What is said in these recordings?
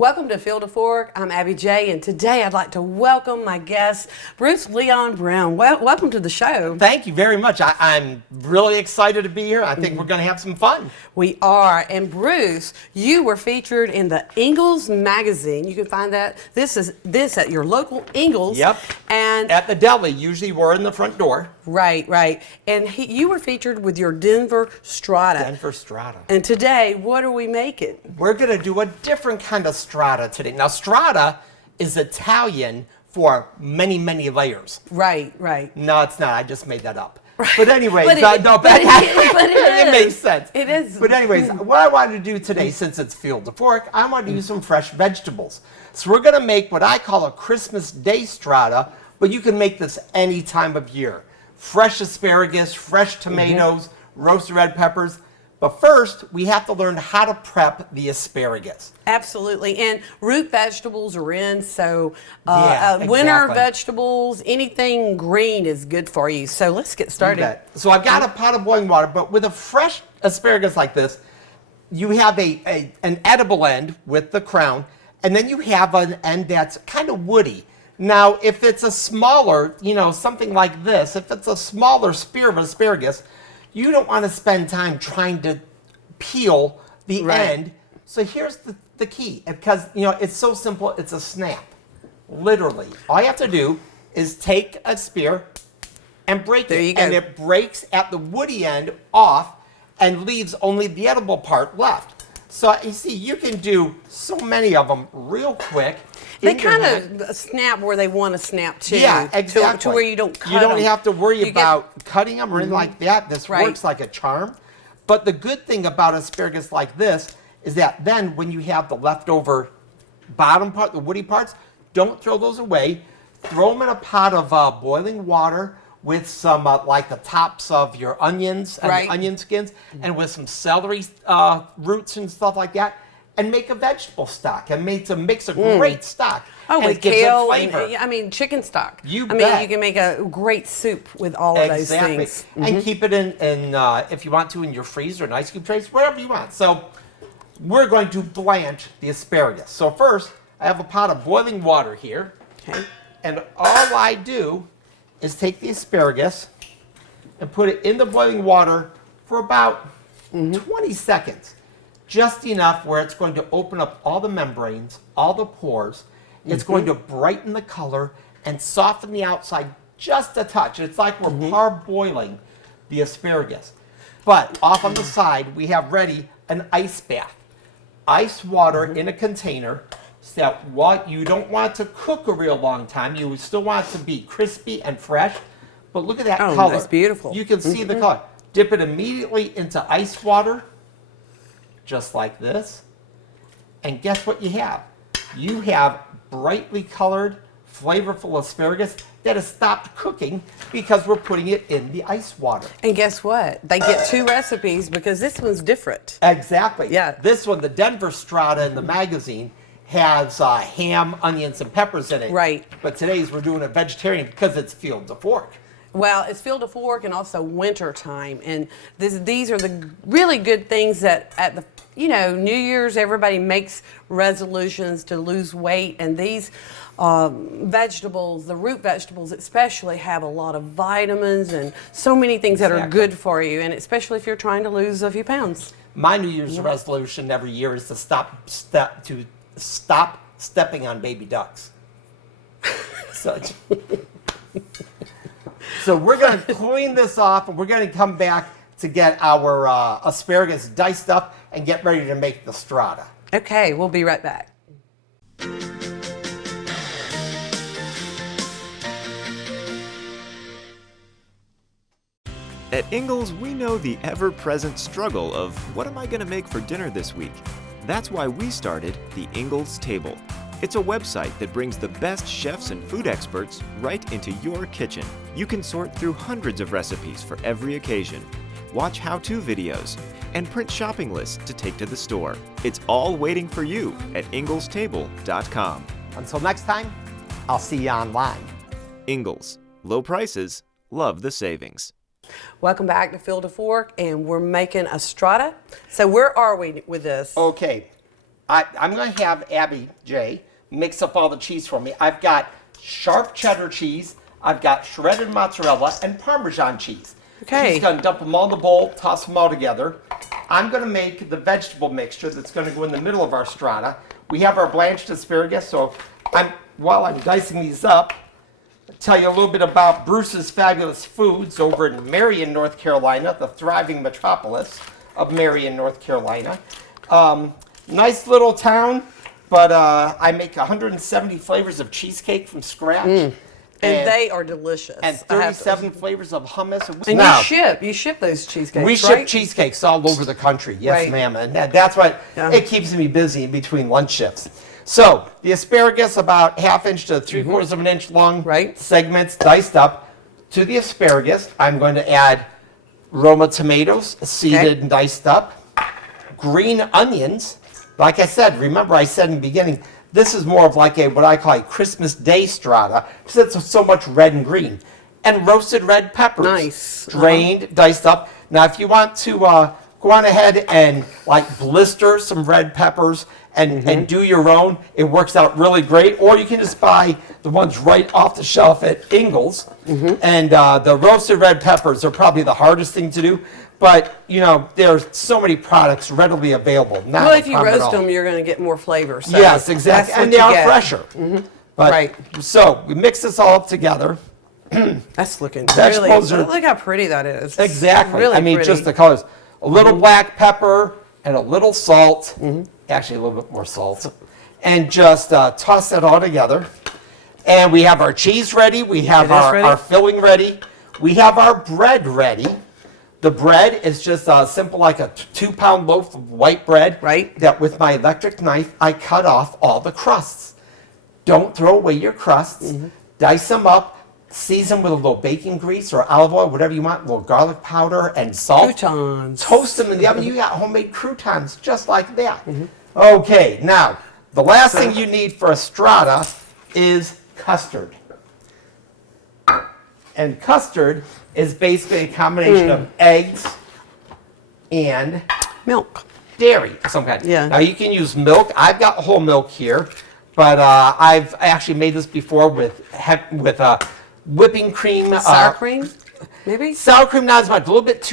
Welcome to Field to Fork. I'm Abby J, and today I'd like to welcome my guest, Bruce Leon Brown. Welcome to the show. Thank you very much. I'm really excited to be here. I think we're going to have some fun. We are. And Bruce, you were featured in the Ingles magazine. You can find this at your local Ingles. Yep. And at the deli, usually we're in the front door. Right. And you were featured with your Denver Strata. Denver Strata. And today, what are we making? We're going to do a different kind of strata today. Now, strata is Italian for many, many layers. Right. No, it's not. I just made that up. Right. But anyways, it makes sense. It is. But anyways, what I wanted to do today, since it's Field to Fork, I wanted to use some fresh vegetables. So we're going to make what I call a Christmas Day strata, but you can make this any time of year. Fresh asparagus, fresh tomatoes, roasted red peppers. But first, we have to learn how to prep the asparagus. Absolutely. And root vegetables are in, so winter exactly. vegetables, anything green is good for you. So let's get started. So I've got a pot of boiling water, but with a fresh asparagus like this, you have an edible end with the crown, and then you have an end that's kind of woody. Now, if it's a smaller, something like this, if it's a smaller spear of asparagus, you don't want to spend time trying to peel the end. So here's the key, because it's so simple, it's a snap. Literally. All you have to do is take a spear and break There it. you go. And it breaks at the woody end off and leaves only the edible part left. So you see, you can do so many of them real quick. They kind of snap where they want to snap too. Yeah, exactly. To where you don't cut You don't them. have to worry about cutting them or anything like that. This Right. works like a charm. But the good thing about asparagus like this is that then when you have the leftover bottom part, the woody parts, don't throw those away. Throw them in a pot of boiling water with some like the tops of your onions and Right. the onion skins, and with some celery roots and stuff like that. And make a vegetable stock. And makes a great stock. Oh, and with it gives kale it flavor. and chicken stock. You mean, bet. you can make a great soup with all of those things. And keep it in if you want to, in your freezer, in ice cube trays, wherever you want. So we're going to blanch the asparagus. So first, I have a pot of boiling water here. Okay. And all I do is take the asparagus and put it in the boiling water for about 20 seconds. Just enough where it's going to open up all the membranes, all the pores. It's going to brighten the color and soften the outside just a touch. It's like we're parboiling the asparagus. But off on the side, we have ready an ice bath. Ice water in a container. So that you don't want it to cook a real long time. You still want it to be crispy and fresh. But look at that color. That's beautiful. You can see the color. Dip it immediately into ice water, just like this. And guess what you have? You have brightly colored, flavorful asparagus that has stopped cooking because we're putting it in the ice water. And guess what? They get two recipes because this one's different. Exactly. Yeah. This one, the Denver Strata in the magazine, has ham, onions, and peppers in it. Right. But today's we're doing a vegetarian because it's Field to Fork. Well, it's Field to Fork and also winter time, and these are the really good things that at the New Year's everybody makes resolutions to lose weight, and these vegetables, the root vegetables especially, have a lot of vitamins and so many things that are good for you, and especially if you're trying to lose a few pounds. My New Year's resolution every year is to stop stepping on baby ducks. So we're going to clean this off, and we're going to come back to get our asparagus diced up and get ready to make the strata. Okay, we'll be right back. At Ingles, we know the ever-present struggle of what am I going to make for dinner this week? That's why we started the Ingles Table. It's a website that brings the best chefs and food experts right into your kitchen. You can sort through hundreds of recipes for every occasion, watch how-to videos, and print shopping lists to take to the store. It's all waiting for you at inglestable.com. Until next time, I'll see you online. Ingles. Low prices, love the savings. Welcome back to Field to Fork, and we're making a strata. So where are we with this? Okay, I'm going to have Abby J mix up all the cheese for me. I've got sharp cheddar cheese, I've got shredded mozzarella, and Parmesan cheese. Okay. She's going to dump them all in the bowl, toss them all together. I'm going to make the vegetable mixture that's going to go in the middle of our strata. We have our blanched asparagus, so while I'm dicing these up, I'll tell you a little bit about Bruce's Fabulous Foods over in Marion, North Carolina, the thriving metropolis of Marion, North Carolina. Nice little town, but I make 170 flavors of cheesecake from scratch. And they are delicious. And I have to- 37 flavors of hummus. And Now, you ship those cheesecakes, we right? ship cheesecakes all over the country. Yes, Right. ma'am. And that's what Yeah. it keeps me busy in between lunch shifts. So the asparagus, about 1/2 inch to 3/4 of an inch long Right. segments, diced up. To the asparagus, I'm going to add Roma tomatoes, seeded and diced up. Green onions. Like I said, remember I said in the beginning, this is more of like what I call a Christmas Day strata, because it's so much red and green. And roasted red peppers. Nice. Drained, diced up. Now, if you want to go on ahead and like blister some red peppers and do your own, it works out really great. Or you can just buy the ones right off the shelf at Ingles. And the roasted red peppers are probably the hardest thing to do. But, you know, there's so many products readily available. Not Well, a if you problem at roast all. them, you're going to get more flavor. So Yes, exactly. that's And what they you are get. fresher. But, Right. So we mix this all up together. That's looking Vegetables really. are- Look how pretty that is. Exactly. Really I mean, pretty. just the colors. A little black pepper and a little salt. Actually, a little bit more salt. And just toss that all together. And we have our cheese ready. We have It is ready? our filling ready. We have our bread ready. The bread is just simple, like a 2-pound loaf of white bread. Right. That with my electric knife, I cut off all the crusts. Don't throw away your crusts. Dice them up. Season with a little bacon grease or olive oil, whatever you want, a little garlic powder and salt. Croutons. Toast them in the oven. You got homemade croutons just like that. Okay, now, the last thing you need for a strata is custard. And custard is basically a combination of eggs and Milk. dairy of some kind. Yeah. Now you can use milk. I've got whole milk here, but I've actually made this before with whipping cream. Sour cream, maybe? Sour cream, not as much. A little bit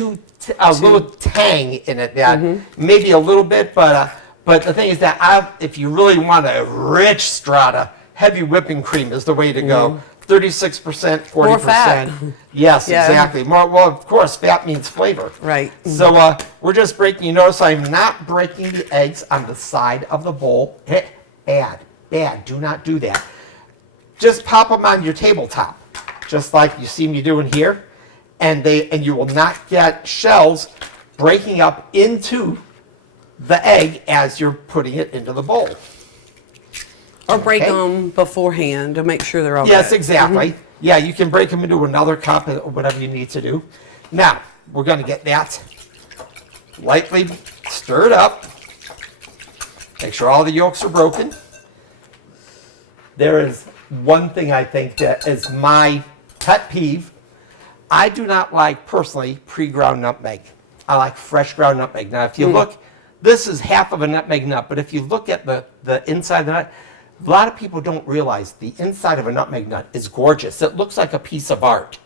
a little tang in it. Yeah, maybe a little bit, but the thing is that if you really want a rich strata, heavy whipping cream is the way to go. 36%, 40%. More fat. Yes, Yeah. exactly. More, well, of course, fat means flavor. Right. So we're just breaking. You notice I'm not breaking the eggs on the side of the bowl. Bad. Do not do that. Just pop them on your tabletop, just like you see me doing here, and you will not get shells breaking up into the egg as you're putting it into the bowl. Or break Okay. them beforehand to make sure they're all Yes, good. exactly. Yeah, you can break them into another cup or whatever you need to do. Now, we're going to get that lightly stirred up. Make sure all the yolks are broken. There is one thing I think that is my pet peeve. I do not like, personally, pre-ground nutmeg. I like fresh ground nutmeg. Now, if you look, this is half of a nutmeg nut, but if you look at the inside of the nut, a lot of people don't realize the inside of a nutmeg nut is gorgeous. It looks like a piece of art.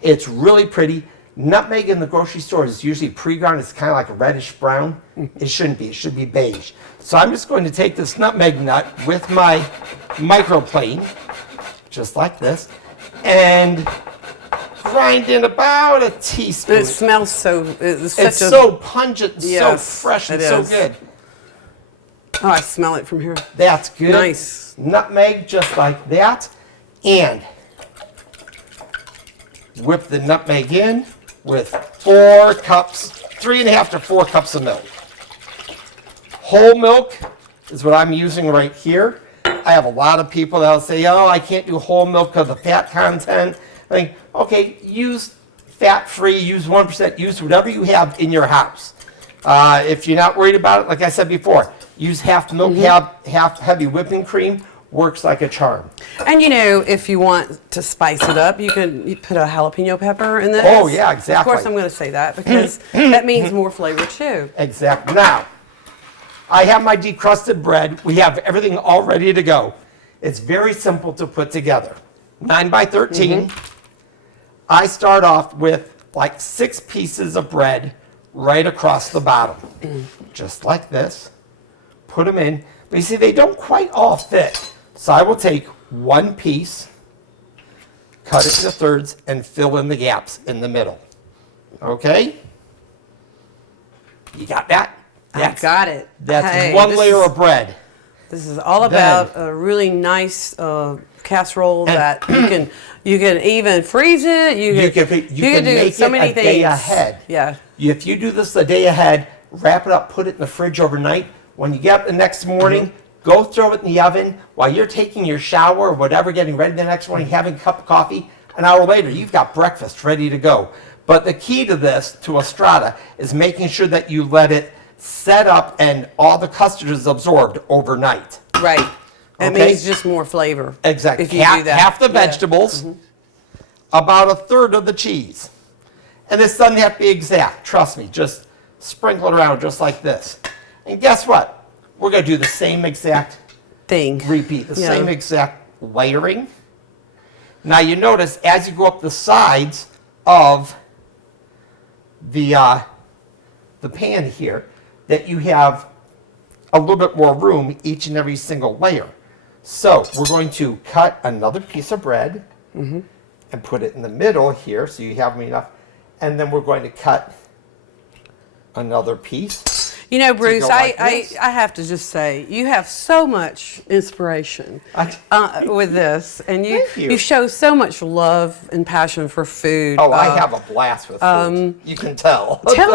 It's really pretty. Nutmeg in the grocery store is usually pre-ground. It's kind of like a reddish brown. It shouldn't be. It should be beige. So I'm just going to take this nutmeg nut with my microplane, just like this, and grind in about a teaspoon. It smells so. It's such It's so pungent, and Yes, so fresh, and it so is. good. Oh, I smell it from here. That's good. Nice. Nutmeg, just like that. And whip the nutmeg in with 4 cups, 3.5 to 4 cups of milk. Whole milk is what I'm using right here. I have a lot of people that'll say, oh, I can't do whole milk because of the fat content. I think, okay, use fat-free, use 1%, use whatever you have in your house. If you're not worried about it, like I said before, use half milk, half heavy whipping cream. Works like a charm. And you know, if you want to spice it up, you put a jalapeno pepper in this. Oh, yeah, exactly. Of course, I'm going to say that because that means more flavor too. Exactly. Now, I have my decrusted bread. We have everything all ready to go. It's very simple to put together. 9 by 13. I start off with like 6 pieces of bread right across the bottom. Just like this. Put them in. But you see, they don't quite all fit. So I will take one piece, cut it into thirds, and fill in the gaps in the middle. Okay? You got that? I got it. That's Hey, one this layer is- of bread. This is all about a really nice casserole that you can even freeze it. You can do make so it many a things. day ahead. Yeah. If you do this a day ahead, wrap it up, put it in the fridge overnight. When you get up the next morning, go throw it in the oven. While you're taking your shower or whatever, getting ready the next morning, having a cup of coffee, an hour later, you've got breakfast ready to go. But the key to this, to a strata, is making sure that you let it set up and all the custard is absorbed overnight. Right. It Okay. means just more flavor. Exactly. If you do that. Half the Yeah. vegetables, about a third of the cheese. And this doesn't have to be exact. Trust me. Just sprinkle it around just like this. And guess what? We're going to do the same exact Thing. repeat, the Yeah. same exact layering. Now you notice as you go up the sides of the pan here, that you have a little bit more room each and every single layer. So we're going to cut another piece of bread and put it in the middle here so you have enough. And then we're going to cut another piece. You know, Bruce, go like this. I have to just say, you have so much inspiration with this, and Thank you. you show so much love and passion for food. Oh, I have a blast with food. You can tell. Tell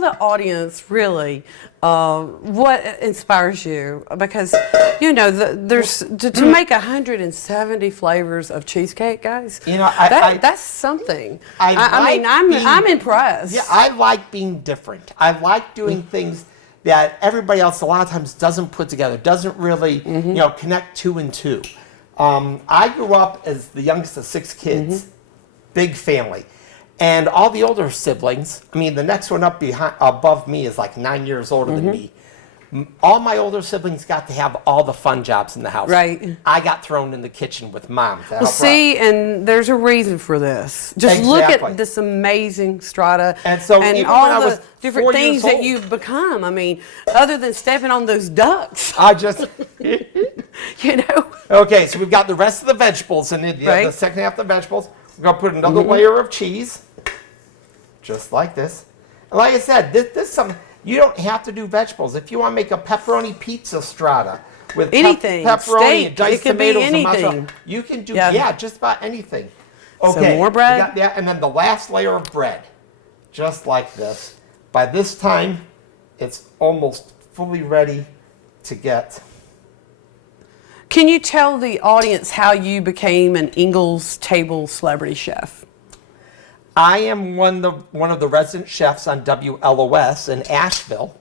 the audience really what inspires you, because you know there's to make 170 flavors of cheesecake, guys. You know, that's something. I mean, like I'm being- impressed. Yeah, I like being different. I like doing things that everybody else a lot of times doesn't put together, doesn't really, connect 2 and 2. I grew up as the youngest of 6 kids, big family. And all the older siblings, I mean, the next one up above me is like 9 years older than me. All my older siblings got to have all the fun jobs in the house. Right. I got thrown in the kitchen with mom. To help her out. See, and there's a reason for this. Just look Exactly. at this amazing strata And so even all when I the was different 4 things years that old- you've become. I mean, other than stepping on those ducks, I just... you know. Okay, so we've got the rest of the vegetables in it. Right. The second half of the vegetables. We're going to put another layer of cheese, just like this. And like I said, this some you don't have to do vegetables. If you want to make a pepperoni pizza strata with Anything, pepperoni steak, and diced it could be tomatoes and mozzarella, anything. you can do Yeah. just about anything. Okay, more we bread? got that, and then the last layer of bread, just like this. By this time, it's almost fully ready to get. Can you tell the audience how you became an Ingles Table celebrity chef? I am one of the resident chefs on WLOS in Asheville,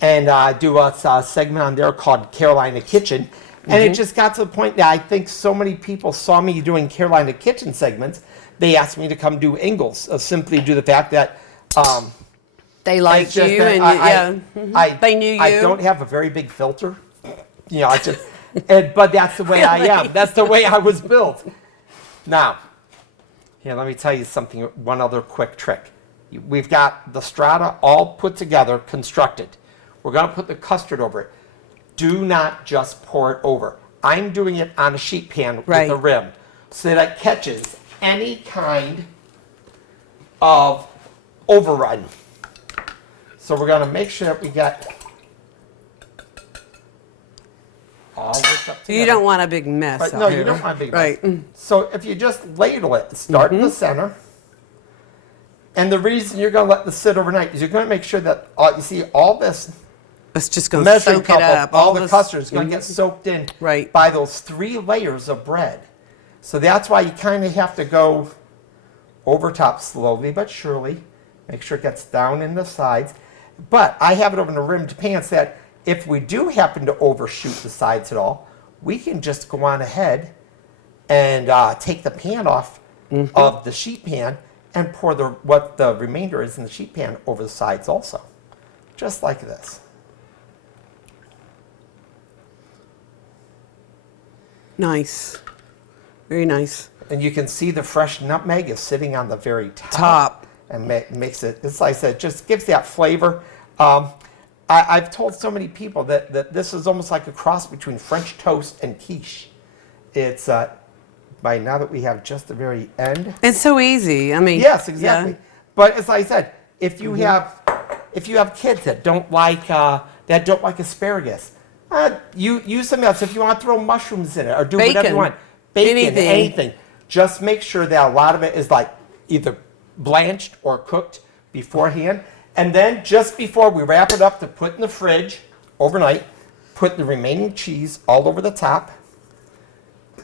and I do a segment on there called Carolina Kitchen. And it just got to the point that I think so many people saw me doing Carolina Kitchen segments, they asked me to come do Ingles, simply due to the fact that They liked it's just you, that and they knew you. I don't have a very big filter, I just, but that's the way I am. That's the way I was built. Now, here, let me tell you something, one other quick trick. We've got the strata all put together, constructed. We're going to put the custard over it. Do not just pour it over. I'm doing it on a sheet pan Right. with a rim so that it catches any kind of overrun. So we're going to make sure that we get all this up together. You don't want a big mess. Right, out no, here. you don't want a big Right. mess. So if you just ladle it, start in the center. And the reason you're going to let this sit overnight is you're going to make sure that you see all this It's just going to measuring soak it cup up. of all the this- custard is going to get soaked in Right. by those 3 layers of bread. So that's why you kind of have to go over top slowly but surely. Make sure it gets down in the sides. But I have it over in a rimmed pan so that if we do happen to overshoot the sides at all, we can just go on ahead and take the pan off of the sheet pan and pour what the remainder is in the sheet pan over the sides also. Just like this. Nice. Very nice. And you can see the fresh nutmeg is sitting on the very Top. and makes it, it's like I said, just gives that flavor. I've told so many people that this is almost like a cross between French toast and quiche. It's, by now that we have just the very end. It's so easy. I mean, Yes, exactly. yeah. But as I said, if you have kids that don't like asparagus, you use something else. If you want to throw mushrooms in it or do whatever Bacon. you want, bacon, Anything. anything. Just make sure that a lot of it is like either blanched or cooked beforehand. And then just before we wrap it up to put in the fridge overnight, put the remaining cheese all over the top.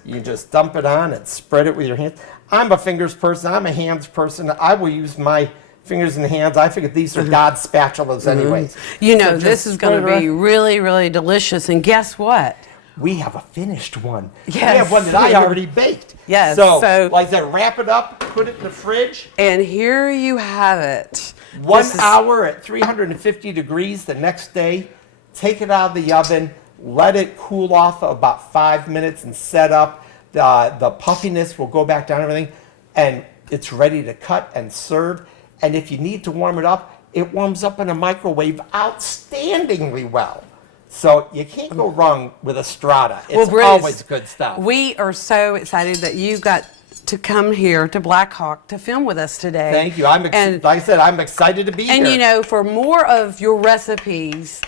You just dump it on and spread it with your hands. I'm a fingers person. I'm a hands person. I will use my fingers and hands. I figure these are God's spatulas anyways. You know, So this just is going spread it to be around. really, really delicious. And guess what? We have a finished one. We Yes. have one that I already baked. Yes, So, so- like I said, wrap it up, put it in the fridge. And here you have it. 1 This is- hour at 350 degrees the next day. Take it out of the oven. Let it cool off about 5 minutes and set up. The puffiness will go back down and everything. And it's ready to cut and serve. And if you need to warm it up, it warms up in a microwave outstandingly well. So you can't go wrong with a strata. It's Bruce, always good stuff. We are so excited that you got to come here to Black Hawk to film with us today. Thank you. And- Like I said, I'm excited to be here. And you know, for more of your recipes,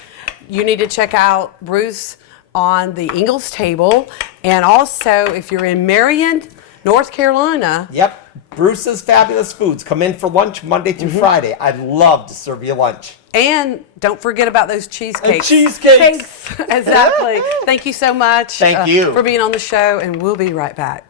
you need to check out Bruce on the Ingalls Table. And also, if you're in Marion, North Carolina, Yep. Bruce's Fabulous Foods. Come in for lunch Monday through Friday. I'd love to serve you lunch. and don't forget about those cheesecakes. cheesecakes. Exactly. Thank you so much Thank you. for being on the show, and we'll be right back.